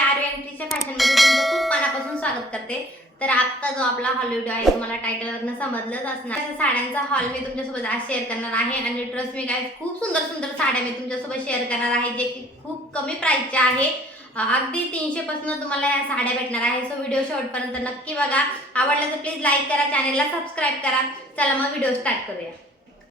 आर्यनच्या फॅशनमध्ये तुमचं खूप मनापासून स्वागत करते। तर आजचा जो आपला हॉल व्हिडिओ आहे तुम्हाला टायटलवरून समजलंच असणार। अशा साड्यांचा हॉल मी तुमच्यासोबत आज शेअर करणार आहे आणि ट्रस्ट मी गाइस खूप सुंदर सुंदर साड्या मी तुमच्यासोबत शेअर करणार आहे जे की खूप कमी प्राइसच्या आहे। अगदी 300 पासून तुम्हाला या साड्या भेटणार आहे। सो व्हिडिओ शेवटपर्यंत नक्की बघा। आवडलं तर प्लीज लाईक करा, चॅनलला सबस्क्राइब करा। चला मग व्हिडिओ स्टार्ट करूया।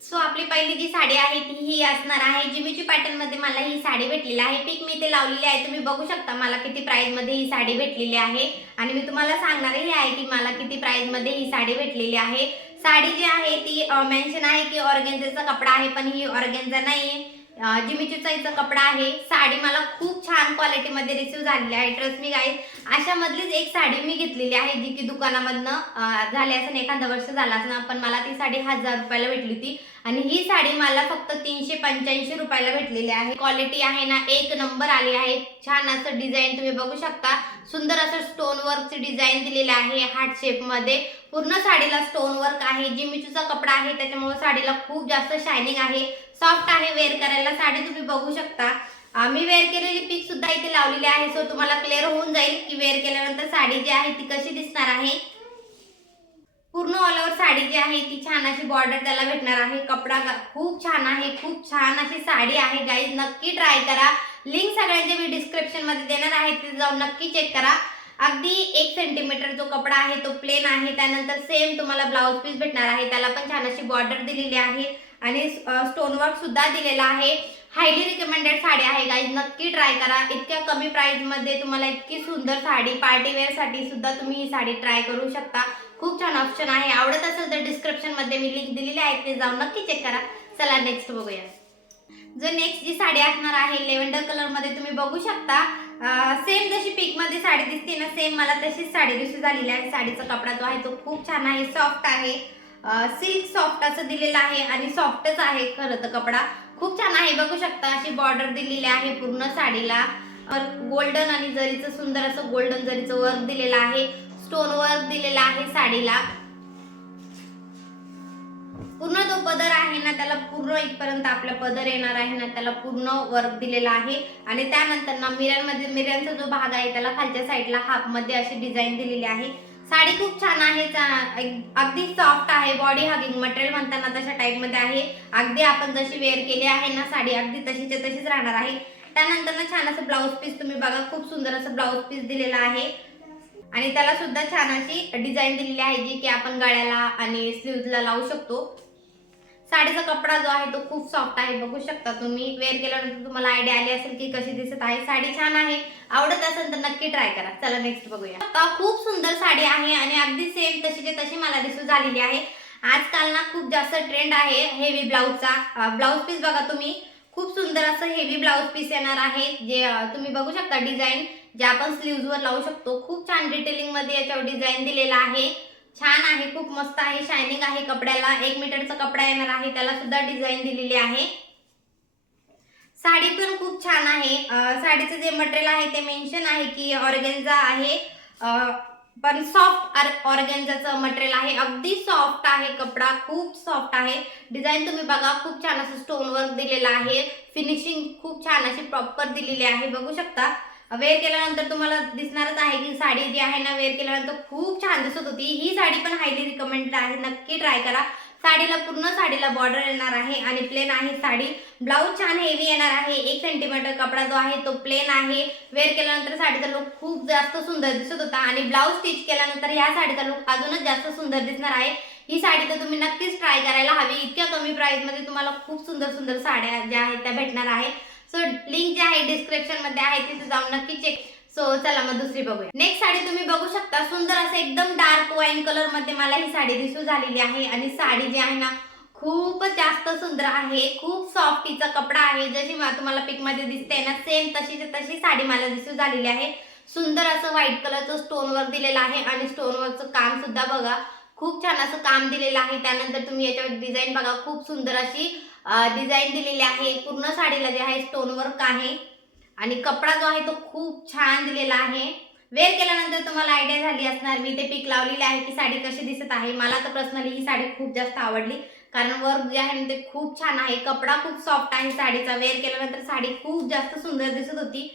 सो आपली पहिली जी साडी आहे ती ही असणार आहे। जिमीची पॅटर्न मध्ये मला ही साडी भेटलेली आहे। पिक मी ते लावलेली आहे, तुम्ही बघू शकता मला किती प्राइस मध्ये ही साडी भेटलेली आहे आणि मी तुम्हाला सांगणारही आहे की मला किती प्राइस मध्ये ही साडी भेटलेली आहे। साडी जी आहे ती मेन्शन आहे की ऑर्गेन्झाचा कपडा आहे, पण ही ऑर्गेन्झा नाहीये, जिमीचूचा कपडा आहे। साडी मला खूप छान क्वालिटी मध्ये रिसीव झालेली आहे। ट्रस्ट मी गाइस अशा मधलीच एक साडी मी घेतलेली आहे जी की दुकानामधनं झाले असं एखादा वर्ष झाला असं, पण मला ती साडी 1000 रुपयाला भेटली होती आणि ही साडी मला फक्त 385 रुपयाला भेटलेली आहे। क्वालिटी आहे ना एक नंबर आली आहे। छान असं डिझाइन तुम्ही बघू शकता, सुंदर असं स्टोन वर्कची डिझाइन दिलेली आहे हार्ट शेप मध्ये। पूर्ण साडीला स्टोन वर्क आहे। जिमीचूचा कपडा आहे त्याच्यामुळे साडीला खूप जास्त शायनिंग आहे, सॉफ्ट आहे। वेअर करायला साडी तुम्ही बघू शकता। मी वेअर केलेली पिक सुद्धा इथे लावलेली आहे, सो तुम्हाला क्लिअर होऊन जाईल की वेअर केल्यानंतर साडी जी आहे ती कशी दिसणार आहे। पूर्ण ऑल ओव्हर साडी जी आहे ती छान अशी बॉर्डर त्याला भेटणार आहे। कपडा खूप छान आहे, खूप छान अशी साडी आहे। गाइस नक्की ट्राय करा। लिंक सगळ्यांचे मी डिस्क्रिप्शन मध्ये देणार आहे, तिथे जाऊन नक्की चेक करा। अगदी 1 सेंटीमीटर जो कपडा आहे तो प्लेन आहे। त्यानंतर सेम तुम्हाला ब्लाउज पीस भेटणार आहे, त्याला पण छान अशी बॉर्डर दिलेली आहे आणि स्टोन वर्क सुद्धा दिलेला आहे। हायली रिकमेंडेड साडी आहे गाइस, नक्की ट्राय करा। इतक्या कमी प्राइस मध्ये तुम्हाला इतकी सुंदर साडी पार्टी वेअर साठी सुद्धा तुम्ही ही साडी ट्राय करू शकता। खूप छान ऑप्शन आहे। आवडत असेल तर डिस्क्रिप्शन मध्ये मी लिंक दिलेली आहे, ते जाऊन नक्की चेक करा। चला नेक्स्ट बघूया। जो नेक्स्ट जी साडी असणार आहे लेव्हेंडर कलर मध्ये तुम्ही बघू शकता। सेम जशी पिक मध्ये साडी दिसते ना सेम मला तशीच साडी रिसीव झालेली आहे। साडीचा कपडा जो आहे तो खूप छान आहे, सॉफ्ट आहे, सिल्क सॉफ्ट असं दिलेलं आहे आणि सॉफ्टच आहे खरं तर कपडा खूप छान आहे। बघू शकता अशी बॉर्डर दिलेली आहे पूर्ण साडीला, गोल्डन आणि जरीचं सुंदर असं गोल्डन जरीचं वर्क दिलेलं आहे, स्टोन वर्क दिलेला आहे साडीला। पूर्ण जो पदर आहे ना त्याला पूर्ण इथपर्यंत आपला पदर येणार आहे ना त्याला पूर्ण वर्क दिलेला आहे आणि त्यानंतर ना मिऱ्यांचा जो भाग आहे त्याला खालच्या साईडला हाफ मध्ये अशी डिझाइन दिलेली आहे। साडी खूप छान आहे, अगदी सॉफ्ट आहे, बॉडी हगिंग मटेरियल म्हणताना तशा टाइप मध्ये आहे। अगदी आपण जशी वेअर केली आहे ना साडी अगदी तशीच्या तशीच राहणार आहे। त्यानंतर ना छान असं ब्लाउज पीस तुम्ही बघा, खूप सुंदर असं ब्लाउज पीस दिलेला आहे आणि त्याला सुद्धा छान अशी डिझाइन दिलेली आहे जी की आपण गळ्याला आणि स्लीव्हजला लावू शकतो। साडीचा कपडा जो आहे तो खूप सॉफ्ट आहे, बघू शकता तुम्ही। वेअर केल्यानंतर तुम्हाला आयडिया आली असेल की कशी दिसत आहे। साडी छान आहे, आवडत असेल तर नक्की ट्राय करा। चला नेक्स्ट बघूया। आता खूप सुंदर साडी आहे आणि अगदी सेम तशीची तशी मला रिसीव झालेली आहे। आजकाल ना खूप जास्त ट्रेंड आहे हेवी ब्लाउजचा। ब्लाउज पीस बघा तुम्ही, खूप सुंदर असं हेवी ब्लाउज पीस येणार आहे जे तुम्ही बघू शकता डिझाइन जे आपण स्लीव्ज वर लावू शकतो। खूप छान डिटेलिंग मध्ये याच्यावर डिझाइन दिलेला आहे, छान आहे, खूप मस्त आहे, शायनिंग आहे कपड्याला। 1 मीटरचा कपडा येणार आहे, त्याला सुद्धा डिझाइन दिलेली आहे। साडी पण खूप छान आहे। साडीचं जे मटेरियल आहे ते मेन्शन आहे की ऑर्गेन्झा आहे, पण सॉफ्ट ऑर्गेन्झाचं मटेरियल आहे। अगदी सॉफ्ट आहे कपडा, खूप सॉफ्ट आहे। डिझाइन तुम्ही बघा, खूप छान असं स्टोन वर्क दिलेलं आहे, फिनिशिंग खूप छान अशी प्रॉपर दिलेली आहे, बघू शकता। वेअर केल्यानंतर तुम्हाला दिसणारच आहे की साडी जी आहे ना वेअर केल्यानंतर खूप छान दिसत होती। ही साडी पण हायली रिकमेंडेड आहे, नक्की ट्राय करा। साडीला पूर्ण साडीला बॉर्डर येणार आहे आणि प्लेन आहे साडी। ब्लाउज छान हेवी येणार आहे, 1 सेंटीमीटर कपडा जो आहे तो प्लेन आहे। वेअर केल्यानंतर साडीचा लुक खूप जास्त सुंदर दिसत होता आणि ब्लाउज स्टिच केल्यानंतर या साडीचा लुक अजूनच जास्त सुंदर दिसणार आहे। ही साडी तर तुम्ही नक्कीच ट्राय करायला हवी। इतक्या कमी प्राइस मध्ये तुम्हाला खूप सुंदर सुंदर साड्या ज्या आहेत त्या भेटणार आहे। सो लिंक जी आहे डिस्क्रिप्शन मध्ये आहे, तिथे जाऊन नक्की चेक। सो चला मग दुसरी बघूया। नेक्स्ट साडी तुम्ही बघू शकता, सुंदर असं एकदम डार्क वाईन कलर मध्ये मला ही साडी रिसीव झालेली आहे आणि साडी जी आहे ना खूपच जास्त सुंदर आहे, खूप सॉफ्ट तिचा कपडा आहे। जशी तुम्हाला पिक मध्ये दिसते ना सेम तशीच्या तशी साडी मला रिसीव झालेली आहे। सुंदर असं व्हाईट कलरचं स्टोन वर्क दिलेलं आहे आणि स्टोन वर्कचं काम सुद्धा बघा, खूप छान असं काम दिलेलं आहे। त्यानंतर तुम्ही याच्यावर डिझाइन बघा, खूप सुंदर अशी डिझाइन दिलेली आहे। पूर्ण साडीला जे आहे स्टोन वर्क आहे आणि कपडा जो आहे तो खूप छान दिलेला आहे। वेअर केल्यानंतर तुम्हाला आयडिया झाली असणार, मी ते पिक लावलेली आहे की साडी कशी दिसत आहे। मला तर पर्सनली ही साडी खूप जास्त आवडली, कारण वर्क जे आहे ते खूप छान आहे, कपडा खूप सॉफ्ट आहे साडीचा। वेअर केल्यानंतर साडी खूप जास्त सुंदर दिसत होती।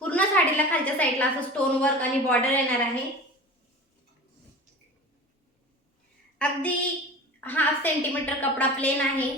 पूर्ण साडीला खालच्या साईडला असं स्टोन वर्क आणि बॉर्डर येणार आहे. अगदी 1/2 सेंटीमीटर कपडा प्लेन आहे.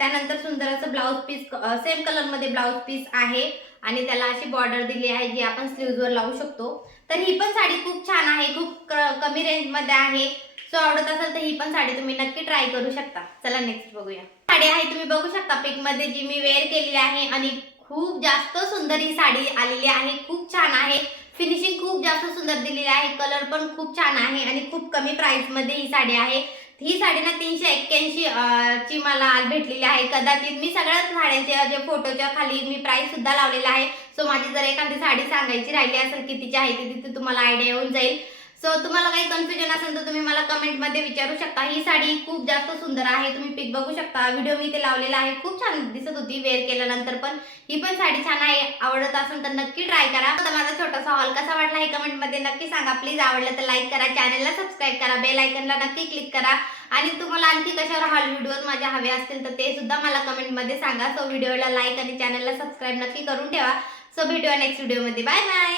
त्यानंतर सुंदर असं ब्लाउज पीस सेम कलर मध्ये ब्लाउज पीस आहे आणि त्याला अशी बॉर्डर दिली आहे जी आपण स्लीव्ज वर लावू शकतो. तर ही पण साडी खूप छान आहे, खूप कमी रेंज मध्ये आहे. सो आवडत असेल तर ही पण साडी तुम्ही नक्की ट्राय करू शकता. चला नेक्स्ट बघूया. साडी आहे तुम्ही बघू शकता पिक मध्ये जी मी वेअर केलेली आहे आणि खूप जास्त सुंदर ही साडी आलेली आहे. खूप छान आहे, फिनिशिंग खूप जास्त सुंदर दिलेली आहे, कलर पण खूप छान आहे आणि खूप कमी प्राइस मध्ये ही साडी आहे. ही साडी ना 381 ची मला भेटलेली आहे. कदाचित मी सगळ्याच साड्यांचे जे फोटोच्या खाली मी प्राइस सुद्धा लावलेला आहे. सो माझी जर एखादी साडी सांगायची राहिली असेल कितीची आहे ती तिथे तुम्हाला आयडिया येऊन जाईल. सो तुम्हाला काही कन्फ्युजन असेल तर तुम्ही मला कमेंट मध्ये विचारू शकता. ही साडी खूप जास्त सुंदर आहे, तुम्ही पिक बघू शकता. व्हिडिओ मी ते लावलेला आहे, खूप छान दिसत होती वेअर केल्यानंतर. पण ही पण साडी छान आहे, आवडत असेल तर नक्की ट्राय करा. आता माझा छोटासा हॉल कसा वाटला हे कमेंट मध्ये नक्की सांगा. प्लीज आवडलं तर लाईक करा, चॅनलला सबस्क्राईब करा, बेल आयकनला नक्की क्लिक करा आणि तुम्हाला आणखी कशावर हॉल व्हिडिओज माझ्या हवे असतील तर ते सुद्धा मला कमेंट मध्ये सांगा. सो व्हिडिओला लाईक आणि चॅनलला सबस्क्राईब नक्की करून ठेवा. सो भेटूया नेक्स्ट व्हिडिओ मध्ये. Bye bye.